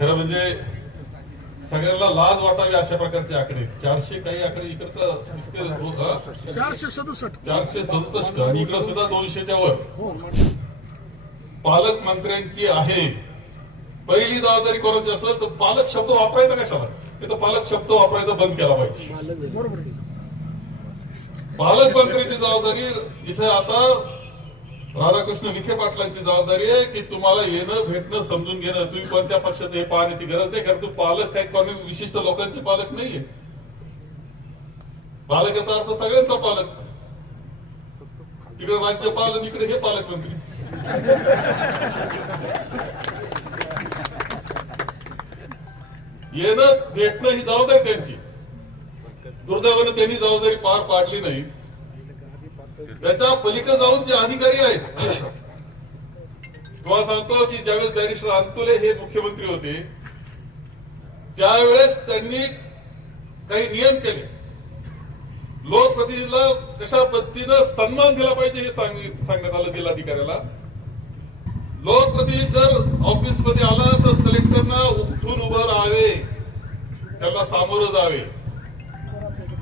खरं म्हणजे सगळ्यांना लाज वाटावी अशा प्रकारचे आकडे. चारशे काही आकडे इकडचं? चारशे सदुसष्ट. चारशे सदुसष्ट. आणि इकडं सुद्धा दोनशेच्या वर. हो पालकमंत्र्यांची आहे. पहिली जबाबदारी कोणाची असेल तर पालक शब्द वापरायचा कशाला? तिथं पालक शब्द वापरायचा बंद केला पाहिजे. पालकमंत्र्यांची जबाबदारी इथे आता राधाकृष्ण विखे पाटलांची जबाबदारी आहे की तुम्हाला येणं भेटणं समजून घेणं. तुम्ही कोणत्या पक्षाचं हे पाहण्याची गरज नाही कारण तू पालक काही कोणी विशिष्ट लोकांचे पालक नाहीये. पालक याचा अर्थ सगळ्यांचा पालक. तिकडे राज्यपाल आणि इकडे हे पालकमंत्री. येणं भेटणं ही जबाबदारी त्यांची. दुर्दैवानं त्यांनी जबाबदारी पार पाडली नाही. त्याच्या पलीकडे जाऊन जे अधिकारी आहेत तुम्हाला सांगतो की ज्यावेळेस बॅरिस्टर अंतुले हे मुख्यमंत्री होते त्यावेळेस त्यांनी काही नियम केले. लोकप्रतिनिधीला कशा पद्धतीनं सन्मान दिला पाहिजे हे सांगण्यात आलं जिल्हाधिकाऱ्याला. लोकप्रतिनिधी जर ऑफिसमध्ये आला तर कलेक्टरना उठून उभं राहावे त्यांना सामोरं जावे.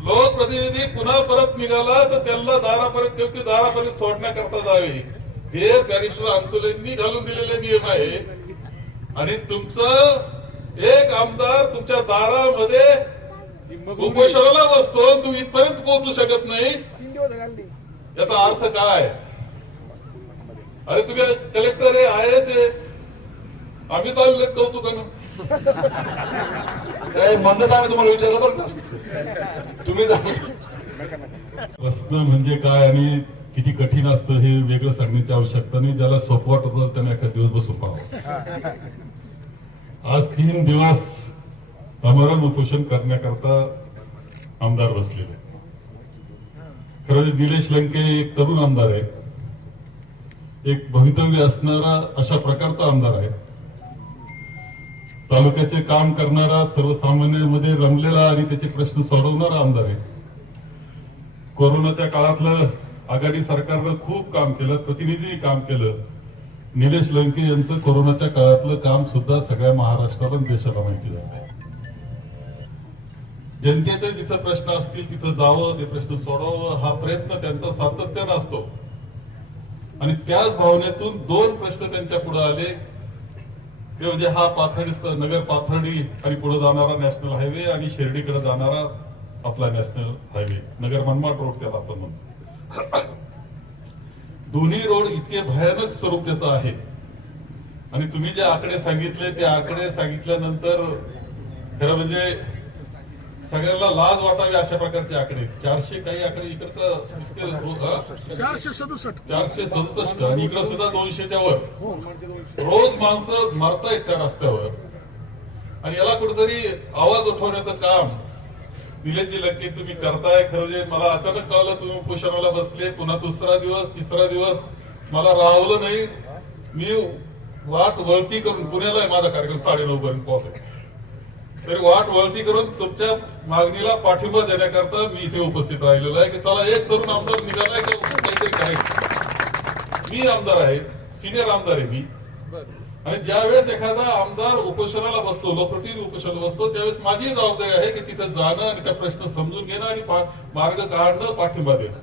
लोकप्रतिनिधी पुन्हा परत निघाला तर त्यांना दारापर्यंत योग्य दारापर्यंत सोडण्याकरता जावे. हे बॅरिस्टर अंतुलेंनी घालून दिलेले नियम आहे. आणि तुमचं एक आमदार तुमच्या दारामध्ये उपोषणाला बसतो तुम्ही इथपर्यंत पोहोचू शकत नाही. याचा अर्थ काय? अरे तुम्ही कलेक्टर आहे आय एस आहे आम्ही चालले कौतुकानं. काय आम्ही तुम्हाला विचारलं बरं का? तुम्ही प्रश्न म्हणजे काय आणि किती कठीण असतं हे वेगळं सांगण्याची आवश्यकता नाही. ज्याला सोपं वाटत होतं त्याने एका दिवस बसून पाहावं आज तीन दिवस आमरण उपोषण करण्याकरता आमदार बसलेले. खरं निलेश लंके एक तरुण आमदार आहे. एक भवितव्य असणारा अशा प्रकारचा आमदार आहे. तालुक्याचे काम करणारा सर्वसामान्यांमध्ये रमलेला आणि त्याचे प्रश्न सोडवणारा आमदार आहे. कोरोनाच्या काळातलं आघाडी सरकारनं खूप काम केलं प्रतिनिधी काम केलं. निलेश लंके यांचं कोरोनाच्या काळातलं काम सुद्धा सगळ्या महाराष्ट्राला देशाला माहिती झालं जनतेचे जिथं प्रश्न असतील तिथं जावं ते प्रश्न सोडवावं हा प्रयत्न त्यांचा सातत्यानं असतो. आणि त्याच भावनेतून दोन प्रश्न त्यांच्या पुढे आले. ते म्हणजे हा पाथर्डी नगर पाथर्डी आणि पुढे जाणारा नॅशनल हायवे आणि शिर्डीकडे जाणारा आपला national highway. Nagar Manmad road त्याला आपण म्हणतो. दोन्ही रोड इतके भयानक स्वरूप त्याचं आहे. आणि तुम्ही जे आकडे सांगितले ते आकडे सांगितल्यानंतर खरं म्हणजे सगळ्यांना लाज वाटावी अशा प्रकारचे आकडे. चारशे काही आकडे इकडचं हा? चारशे सदुसष्ट. चारशे सदुसष्ट. आणि इकडं सुद्धा दोनशेच्या वर. हो रोज माणसं मरतायत त्या रस्त्यावर. आणि याला कुठेतरी आवाज उठवण्याचं काम निलेशजी लंके तुम्ही करताय खरं जे. मला अचानक कळलं तुम्ही उपोषणाला बसले पुन्हा दुसरा दिवस तिसरा दिवस. मला राहवलं नाही. मी वाट वळती करून पुण्याला आहे माझा कार्यक्रम साडेनऊ पर्यंत पोहोचेल. तरी वाट वळती करून तुमच्या मागणीला पाठिंबा देण्याकरता मी इथे उपस्थित राहिलेलो आहे की चला एक तरुण आमदार निघालाय काहीतरी करायचं मी आमदार आहे सिनियर आमदार आहे मी. आणि ज्यावेळेस एखादा आमदार उपोषणाला बसतो लोकप्रतिनिधी उपोषणाला बसतो त्यावेळेस माझी जबाबदारी आहे की तिथं जाणं आणि त्या प्रश्न समजून घेणं आणि पा- मार्ग काढणं पाठिंबा देणं.